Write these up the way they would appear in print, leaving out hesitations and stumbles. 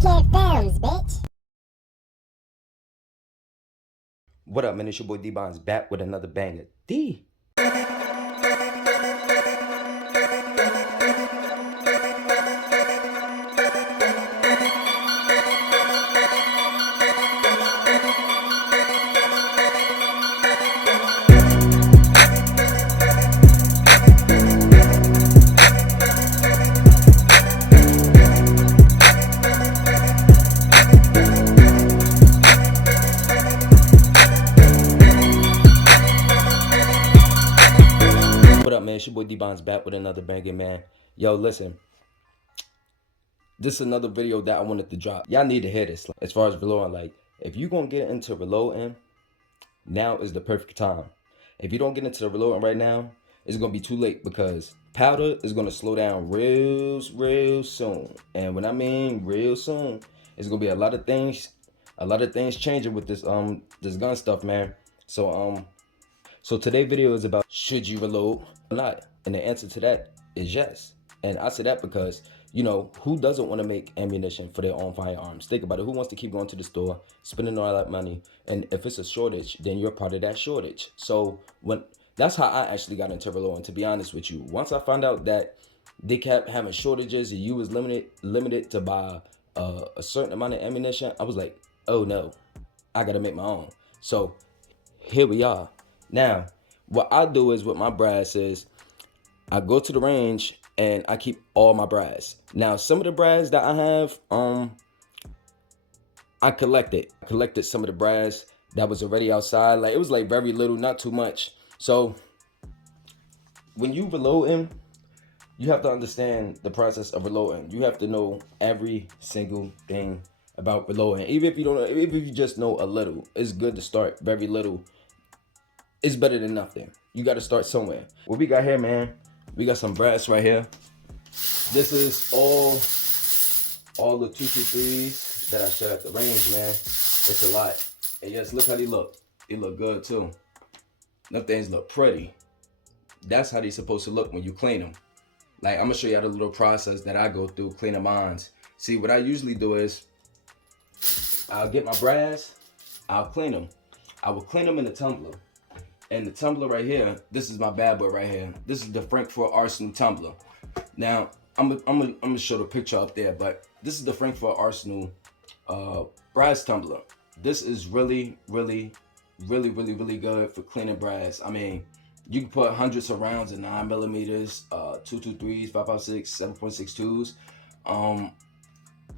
Kid Films, bitch. What up, man? It's your boy D-Bonds back with another banger. D. What up, man? It's your boy D-Bonds back with another banger, man. Yo, listen. This is another video that I wanted to drop. Y'all need to hear this. As far as reloading, like, if you gonna get into reloading, now is the perfect time. If you don't get into the reloading right now, it's gonna be too late because powder is gonna slow down real soon. And when I mean real soon, it's gonna be a lot of things changing with this this gun stuff, man. So today's video is about should you reload or not? And the answer to that is yes. And I say that because, you know, who doesn't want to make ammunition for their own firearms? Think about it. Who wants to keep going to the store, spending all that money? And if it's a shortage, then you're part of that shortage. So that's how I actually got into reloading, to be honest with you. Once I found out that they kept having shortages and you was limited to buy a certain amount of ammunition, I was like, oh no, I gotta make my own. So here we are. Now, what I do is with my brass is I go to the range and I keep all my brass. Now, some of the brass that I have, I collected. I collected some of the brass that was already outside. Like, it was like very little, not too much. So when you reloading, you have to understand the process of reloading. You have to know every single thing about reloading. Even if you don't know, even if you just know a little, it's good to start very little. It's better than nothing. You got to start somewhere. What we got here, man, we got some brass right here. This is all the 223s that I shot at the range, man. It's a lot. And yes, look how they look. They look good too. Them things look pretty. That's how they supposed to look when you clean them. Like, I'm gonna show you the little process that I go through cleaning mines. See, what I usually do is I'll get my brass, I'll clean them. I will clean them in the tumbler. And the tumbler right here, this is my bad boy right here. This is the Frankford Arsenal tumbler. Now, I'm gonna show the picture up there, but this is the Frankford Arsenal brass tumbler. This is really good for cleaning brass. I mean, you can put hundreds of rounds in 9mm, 223s, 5.56, 7.62s.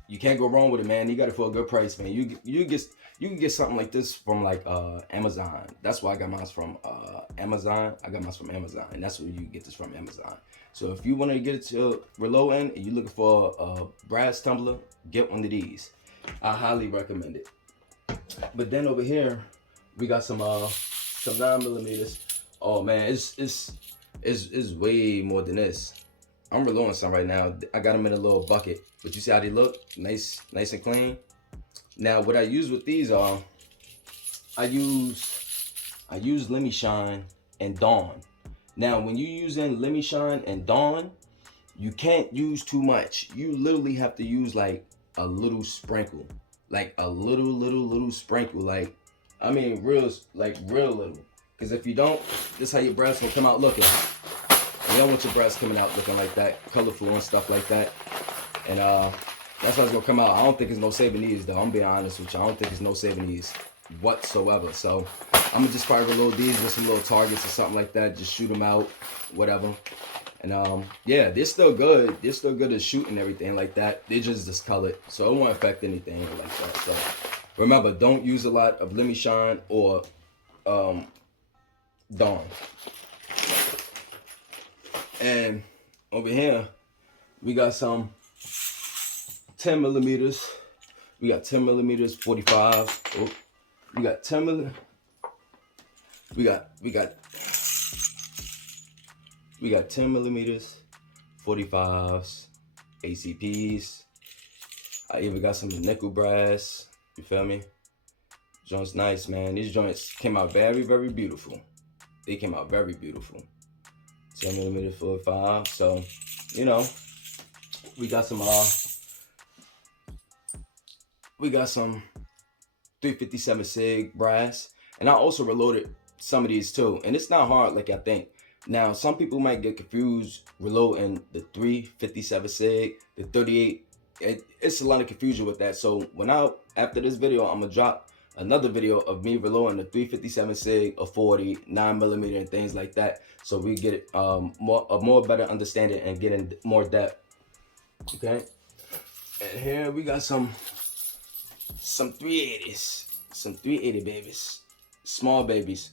You can't go wrong with it, man. You got it for a good price, man. You can get something like this from like Amazon. That's why I got mine from Amazon. I got mine from Amazon, and that's where you get this from, Amazon. So if you want to get it to reloading and you're looking for a brass tumbler, get one of these. I highly recommend it. But then over here, we got some 9mm. Oh man, it's way more than this. I'm reloading some right now. I got them in a little bucket, but you see how they look? Nice and clean. Now, what I use with these are, I use Lemmy Shine and Dawn. Now, when you're using Lemmy Shine and Dawn, you can't use too much. You literally have to use like a little sprinkle, like a little sprinkle. Like, I mean, real little. Because if you don't, this is how your brass will come out looking. You don't want your brass coming out looking like that, colorful and stuff like that. And that's how it's gonna come out. I don't think it's no saving these though. I'm being honest with you. I don't think it's no saving these whatsoever. So I'm gonna just probably reload these with some little targets or something like that. Just shoot them out, whatever. And yeah, they're still good. They're still good to shoot and everything like that. They're just discolored, so it won't affect anything like that. So remember, don't use a lot of Lemmy Shine or Dawn. And over here, we got some 10mm. We got 10mm, 45. Oh, we got 10mm. We got 10mm, 45s, ACPs. I even got some nickel brass. You feel me? Joints nice, man. These joints came out very beautiful. They came out very beautiful. 10mm 45. So, you know, we got some we got some 357 SIG brass, and I also reloaded some of these too. And it's not hard like I think. Now, some people might get confused reloading the 357 SIG, the 38. It's a lot of confusion with that. So after this video, I'm gonna drop another video of me reloading the 357 SIG, a 40, 9mm, and things like that. So we get a more better understanding and get in more depth. Okay. And here we got some 380s, some 380 babies, small babies.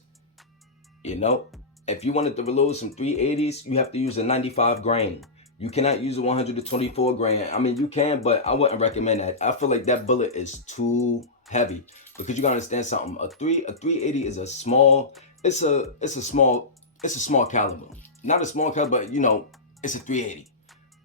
You know, if you wanted to reload some 380s, you have to use a 95 grain. You cannot use a 124 grain. I mean, you can, but I wouldn't recommend that. I feel like that bullet is too heavy, because you gotta understand something. A 380 is a small. It's a small caliber. Not a small caliber, but you know, it's a 380.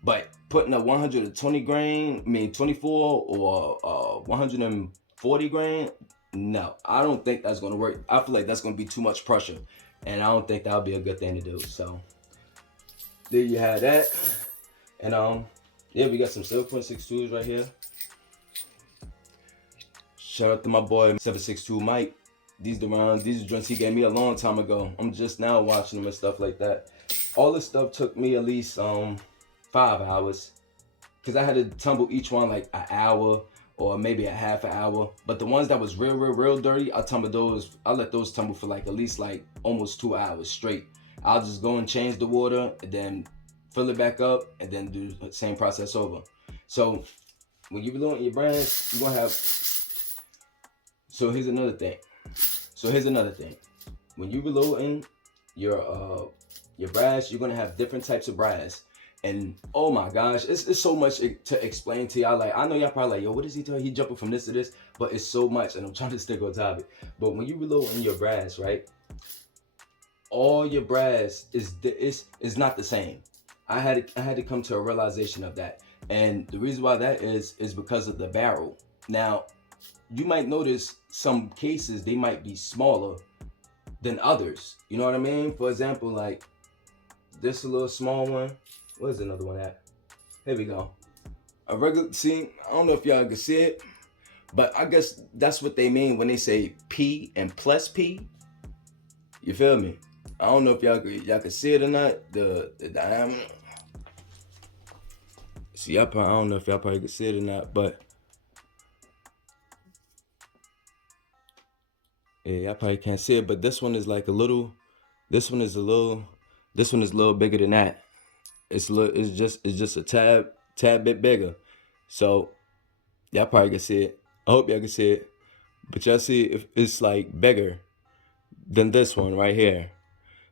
But putting a 120 grain, I mean 24 or 140 grain, no, I don't think that's gonna work. I feel like that's gonna be too much pressure, and I don't think that would be a good thing to do. So there you have that. And yeah, we got some 7.62s right here. Shout out to my boy 762 Mike. These are joints he gave me a long time ago. I'm just now watching them and stuff like that. All this stuff took me at least 5 hours, because I had to tumble each one like an hour or maybe a half an hour. But the ones that was real dirty, I let those tumble for like at least like almost 2 hours straight. I'll just go and change the water and then fill it back up and then do the same process over. So when you're reloading your brands, you're gonna have. So here's another thing. When you reloading your brass, you're gonna have different types of brass. And oh my gosh, it's so much to explain to y'all. Like, I know y'all probably like, yo, what is he doing? He jumping from this to this, but it's so much, and I'm trying to stick on topic. But when you reload in your brass, right? All your brass is not the same. I had to come to a realization of that, and the reason why that is because of the barrel. Now, you might notice some cases they might be smaller than others. You know what I mean? For example, like this little small one. Where's another one at? Here we go. A regular, see, I don't know if y'all can see it, but I guess that's what they mean when they say P and plus P. You feel me? I don't know if y'all can see it or not, the diameter. See, I don't know if y'all probably can see it or not, but yeah, y'all probably can't see it, but this one is like a little, this one is a little bigger than that. It's just a tad bit bigger. So y'all probably can see it. I hope y'all can see it. But y'all see if it's like bigger than this one right here.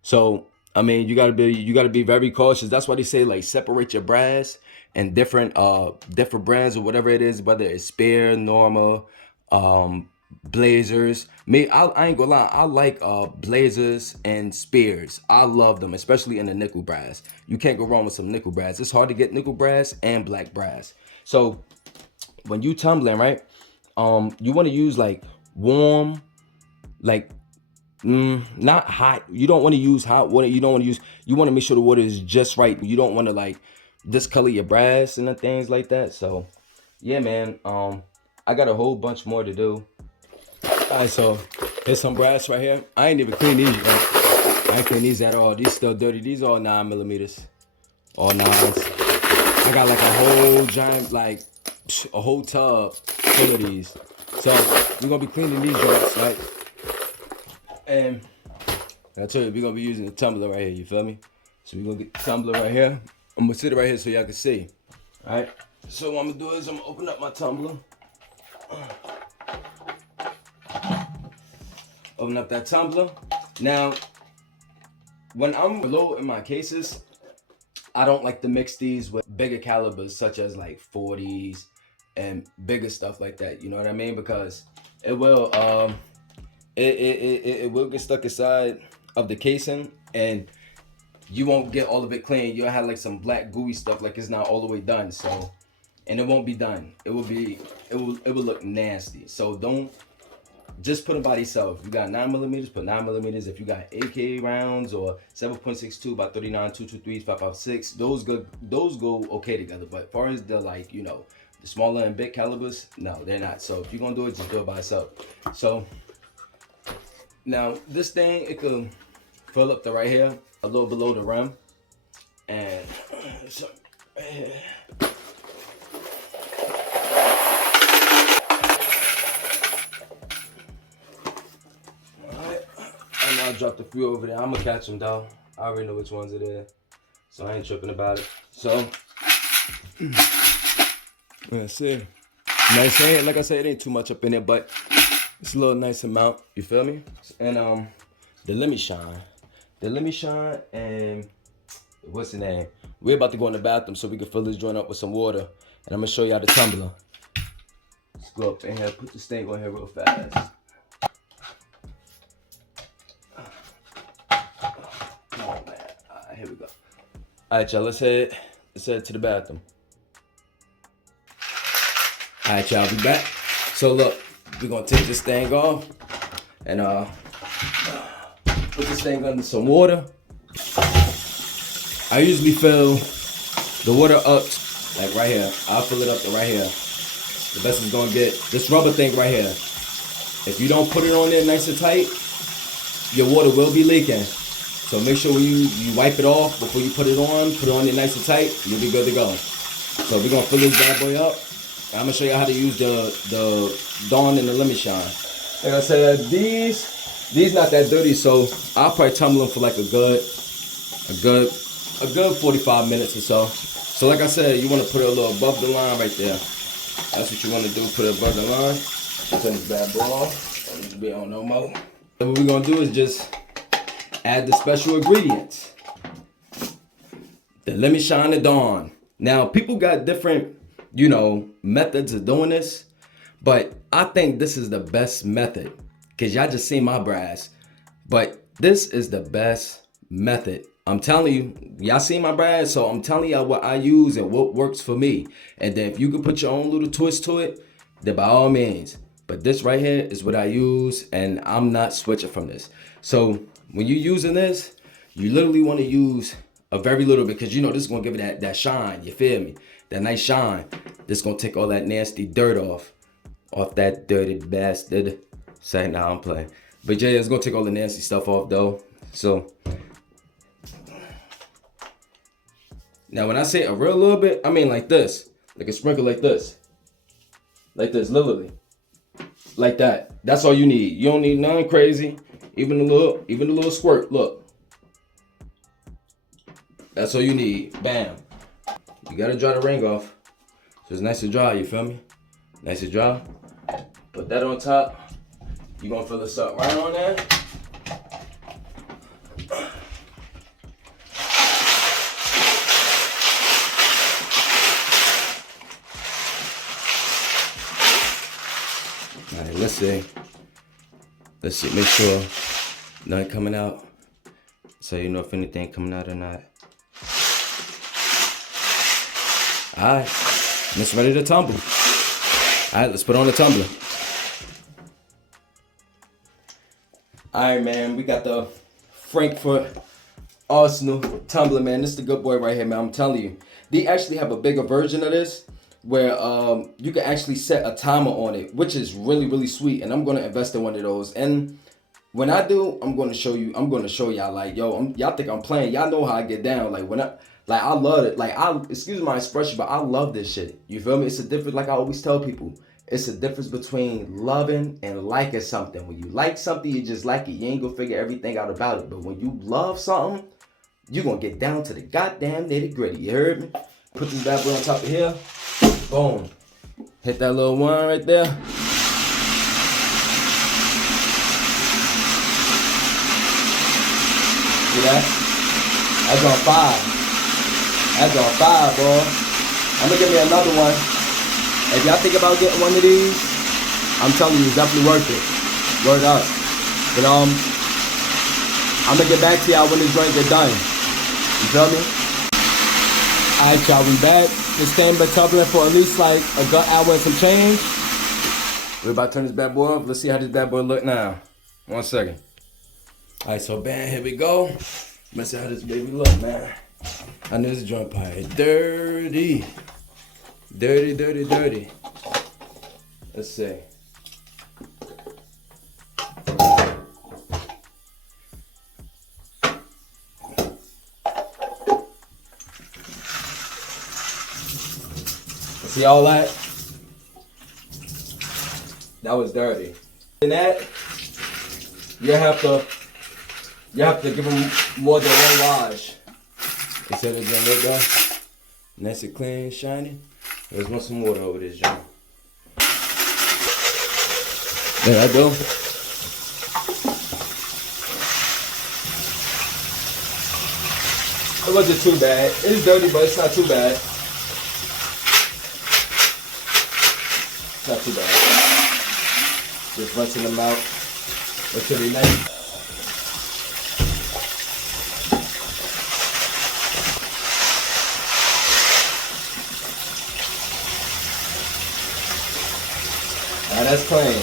So I mean, you gotta be very cautious. That's why they say like separate your brass and different brands or whatever it is, whether it's Speer, Norma, Blazers. I ain't gonna lie, I like Blazers and Spears. I love them, especially in the nickel brass. You can't go wrong with some nickel brass. It's hard to get nickel brass and black brass. So when you tumbling, right, you want to use like warm, like not hot. You don't want to use hot water. You want to make sure the water is just right. You don't want to like discolor your brass and things like that. So yeah, man, I got a whole bunch more to do. All right, so here's some brass right here. I ain't even clean these. I ain't clean these at all. These still dirty. These all 9mm, all 9s. I got like a whole giant, like a whole tub full of these. So we're gonna be cleaning these joints, right? And I tell you, we're gonna be using the tumbler right here. You feel me? So we're gonna get the tumbler right here. I'm gonna sit it right here so y'all can see. All right. So what I'm gonna do is I'm gonna open up my tumbler. Open up that tumbler. Now, when I'm reloading my cases, I don't like to mix these with bigger calibers such as like 40s and bigger stuff like that. You know what I mean? Because it will it will get stuck inside of the casing and you won't get all of it clean. You'll have like some black gooey stuff, like it's not all the way done. So, and it won't be done. It will look nasty. So don't just put them by themselves. If you got 9mm, put 9mm. If you got AK rounds or 7.62 by 39, 223s, 5.56, those go okay together. But as far as the like, you know, The smaller and big calibers, no, they're not. So if you're gonna do it, just do it by itself. So now this thing, it could fill up to right here, a little below the rim. And so right here. Alright. I know I dropped a few over there. I'm gonna catch them though. I already know which ones it is. So I ain't tripping about it. So that's it. Nice ain't, like I said, it ain't too much up in it, but it's a little nice amount. You feel me? And the Let Me Shine. The Let Me Shine and what's the name? We're about to go in the bathroom so we can fill this joint up with some water. And I'm gonna show y'all the tumbler. Let's go up in here, put this thing on here real fast. Come on, man. Alright, here we go. Alright, y'all, let's head to the bathroom. Alright, y'all, be back. So look, we're gonna take this thing off and put this thing under some water. I usually fill the water up like right here. I'll fill it up to right here. The best is gonna get this rubber thing right here. If you don't put it on there nice and tight, your water will be leaking. So make sure when you wipe it off before you put it on there nice and tight, you'll be good to go. So we're gonna fill this bad boy up. I'm gonna show you how to use the Dawn and the Let Me Shine. Like I said, these not that dirty, so I'll probably tumble them for like a good 45 minutes or so. So like I said, you want to put it a little above the line right there. That's what you want to do, put it above the line. Turn this bad boy off. Don't need to be on no more. So what we're gonna do is just add the special ingredients. The Let Me Shine the Dawn. Now people got different, methods of doing this, but I think this is the best method because y'all just seen my brass, but this is the best method. I'm telling you, y'all seen my brass, so I'm telling y'all what I use and what works for me. And then if you can put your own little twist to it, then by all means. But this right here is what I use, and I'm not switching from this. So when you're using this, you literally want to use a very little bit because this is gonna give it that shine. You feel me? That nice shine. This is gonna take all that nasty dirt off that dirty bastard. Say now I'm playing, but yeah, it's gonna take all the nasty stuff off though. So now when I say a real little bit, I mean like this, like a sprinkle like this, literally, like that. That's all you need. You don't need nothing crazy. Even a little squirt. Look. That's all you need. Bam. You gotta dry the ring off. So it's nice and dry, you feel me? Nice and dry. Put that on top. You're gonna fill this up right on there. Alright, let's see. Make sure nothing coming out. So you know if anything coming out or not. Alright, it's ready to tumble. Alright, let's put on the tumbler. Alright, man, we got the Frankfurt Arsenal tumbler, man. This is the good boy right here, man. I'm telling you. They actually have a bigger version of this where you can actually set a timer on it, which is really, really sweet. And I'm going to invest in one of those. And when I do, I'm going to show y'all like, yo, y'all think I'm playing. Y'all know how I get down. Like I love it. Like excuse my expression, but I love this shit. You feel me? It's a difference. Like I always tell people, it's a difference between loving and liking something. When you like something, you just like it. You ain't gonna figure everything out about it. But when you love something, you gonna get down to the goddamn nitty gritty. You heard me? Put this bad boy on top of here. Boom. Hit that little one right there. See that? That's on 5. That's on 5, boy. I'm gonna give me another one. If y'all think about getting one of these, I'm telling you, it's definitely worth it. Word up. But I'm gonna get back to y'all when this joint get done. You feel me? Alright, y'all, we back. This thing been tumbling for at least like a good hour and some change. We're about to turn this bad boy off. Let's see how this bad boy look now. 1 second. Alright, so bam, here we go. Let's see how this baby look, man. I know this joint probably dirty. Dirty, dirty, dirty. Let's see. See all that? That was dirty. And that, you have to give them more than one wash. Instead of just like that, nice and clean, shiny. Let's want some water over this joint. There I go. It wasn't too bad. It's dirty, but it's not too bad. It's not too bad. Just rinsing them out until they nice. Now that's clean.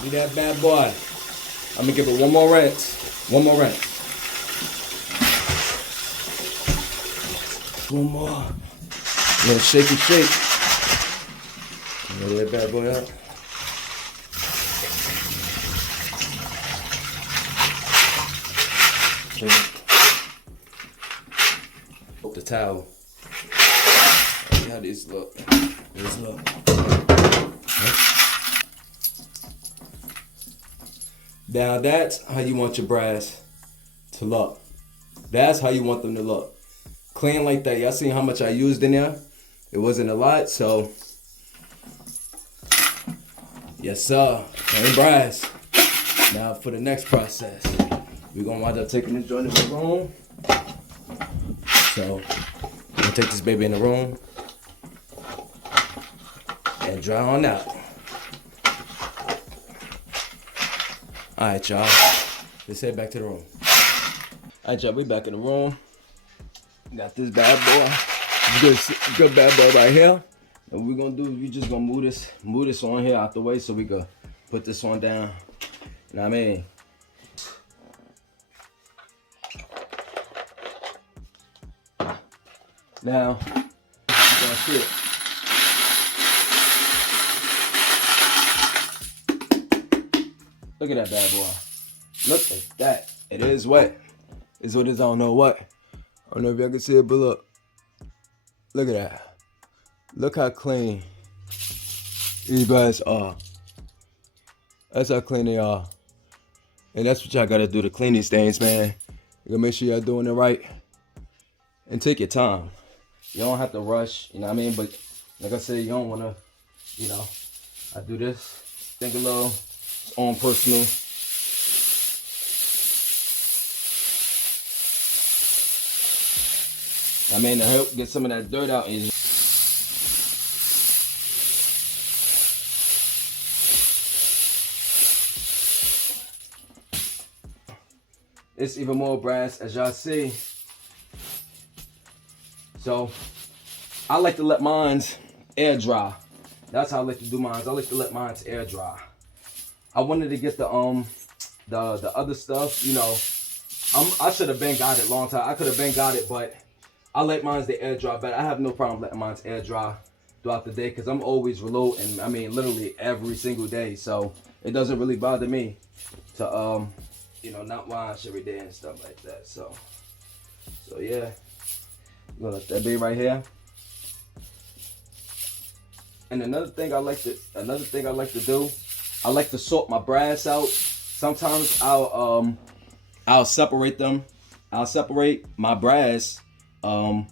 See that bad boy? I'm gonna give it one more rinse. One more rinse. One more. Little shaky shake. Roll that bad boy out. The towel. See how these look. These look. Now that's how you want your brass to look. That's how you want them to look. Clean like that. Y'all seen how much I used in there? It wasn't a lot, so yes sir. Clean brass. Now for the next process. We're gonna wind up taking this joint in the room. So I'm gonna take this baby in the room and dry on out. Alright, y'all. Let's head back to the room. Alright, y'all, we back in the room. Got this bad boy. Good bad boy right here. And what we're gonna do is we just gonna move this on here out the way so we can put this one down. You know what I mean? Now, you're gonna see it. Look at that bad boy. Look at that. It is wet. It's what it is. I don't know what. I don't know if y'all can see it, but look. Look at that. Look how clean these brass are. That's how clean they are. And that's what y'all gotta do to clean these things, man. You gotta make sure y'all doing it right. And take your time. You don't have to rush, you know what I mean? But like I said, you don't wanna, you know, I do this, think a little, it's on personal. I mean, to help get some of that dirt out. It's even more brass, as y'all see. So I like to let mine's air dry. That's how I like to do mine. I like to let mine's air dry. I wanted to get the other stuff, you know. I should have been got it long time. I could have been got it, but I let mine's the air dry. But I have no problem letting mine's air dry throughout the day because I'm always reloading. I mean, literally every single day. So it doesn't really bother me to you know, not wash every day and stuff like that. So yeah. I'm gonna let that be right here. And another thing I like to do, I like to sort my brass out. Sometimes I'll separate them. I'll separate my brass. I'll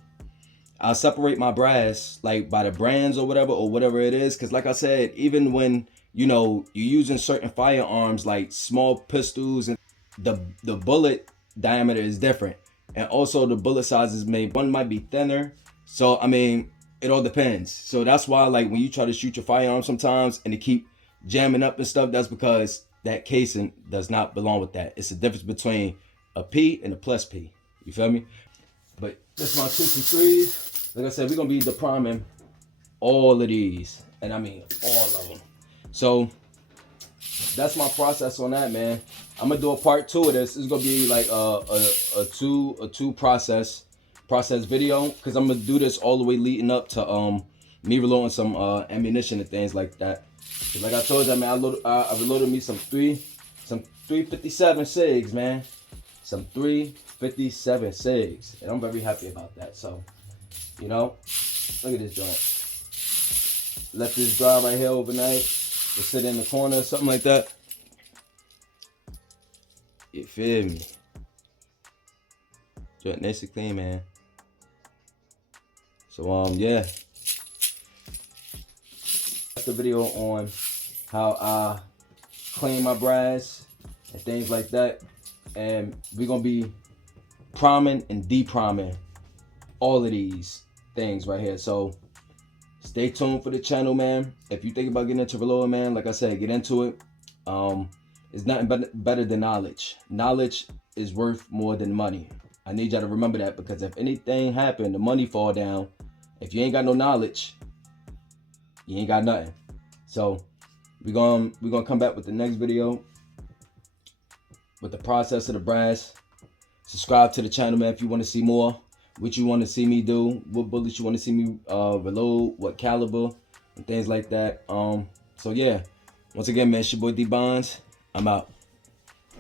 separate my brass like by the brands or whatever it is. Cause like I said, even when you know you're using certain firearms like small pistols, and the bullet diameter is different. And also the bullet sizes one might be thinner. So, I mean, it all depends. So that's why, like, when you try to shoot your firearm sometimes and they keep jamming up and stuff, that's because that casing does not belong with that. It's the difference between a P and a plus P. You feel me? But this is my 223s. Like I said, we're going to be depriming all of these. And I mean, all of them. So that's my process on that, man. I'm gonna do a part 2 of this. It's gonna be like a two process video, because I'm gonna do this all the way leading up to me reloading some ammunition and things like that. Like I told you, man, I reloaded me some 357 SIGs, man. Some 357 SIGs, and I'm very happy about that. So, you know, look at this joint. Left this dry right here overnight. Just sit in the corner or something like that. You feel me? Joint nice and clean, man. So yeah. That's the video on how I clean my brass and things like that. And we're gonna be priming and de-priming all of these things right here. So stay tuned for the channel, man. If you think about getting into reloading, man, like I said, get into it. It's nothing better than knowledge. Knowledge is worth more than money. I need y'all to remember that, because if anything happen, the money fall down. If you ain't got no knowledge, you ain't got nothing. So we're gonna come back with the next video with the process of the brass. Subscribe to the channel, man, if you want to see more. What you want to see me do, what bullets you want to see me reload, what caliber, and things like that. So yeah, once again, man, it's your boy D Bonds. I'm out.